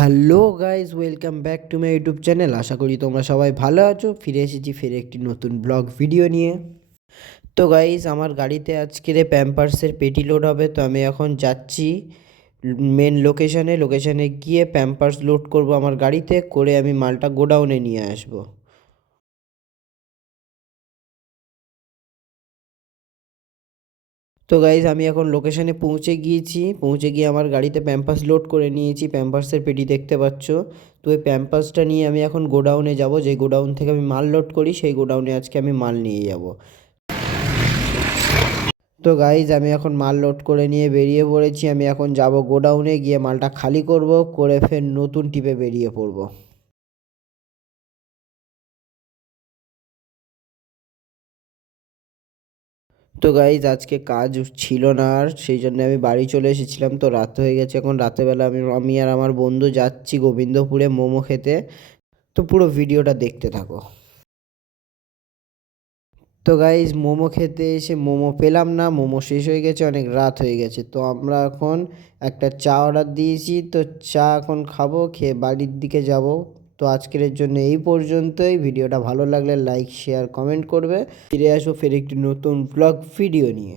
Hello guys, welcome back to my YouTube channel. আশা করি তোমরা সবাই ভালো আছো। ফিরে এসেছি ফিরে একটি নতুন ব্লগ ভিডিও নিয়ে। তো গাইজ, আমার গাড়িতে আজকের প্যাম্পার্সের পেটি লোড হবে। তো আমি এখন যাচ্ছি মেন লোকেশানে গিয়ে প্যাম্পার্স লোড করব আমার গাড়িতে করে আমি মালটা গোডাউনে নিয়ে আসবো। তো গাইজ, আমি এখন লোকেশানে পৌঁছে গিয়েছি। পৌঁছে গিয়ে আমার গাড়িতে প্যাম্পাস লোড করে নিয়েছি। প্যাম্পাসের পেটি দেখতে পাচ্ছ। তো ওই প্যাম্পাসটা নিয়ে আমি এখন গোডাউনে যাব। যে গোডাউন থেকে আমি মাল লোড করি সেই গোডাউনে আজকে আমি মাল নিয়ে যাব। তো গাইজ, আমি এখন মাল লোড করে নিয়ে বেরিয়ে পড়েছি। আমি এখন যাব গোডাউনে, গিয়ে মালটা খালি করব, করে ফের নতুন টিপে বেরিয়ে পড়ব। তো গাইজ, আজকে কাজ ছিল না আর, সেই জন্য আমি বাড়ি চলে এসেছিলাম। তো রাত হয়ে গেছে, এখন রাতেরবেলা আমি আর আমার বন্ধু যাচ্ছি গোবিন্দপুরে মোমো খেতে। তো পুরো ভিডিওটা দেখতে থাকো। তো গাইজ, মোমো খেতে এসে মোমো পেলাম না, মোমো শেষ হয়ে গেছে, অনেক রাত হয়ে গেছে। তো আমরা এখন একটা চা অর্ডার দিয়েছি। তো চা এখন খাবো, খেয়ে বাড়ির দিকে যাব। তো আজকের জন্য এই পর্যন্তই। ভিডিওটা ভালো লাগলে লাইক শেয়ার কমেন্ট করবে। ফিরে আসবো ফের একটি নতুন ব্লগ ভিডিও নিয়ে।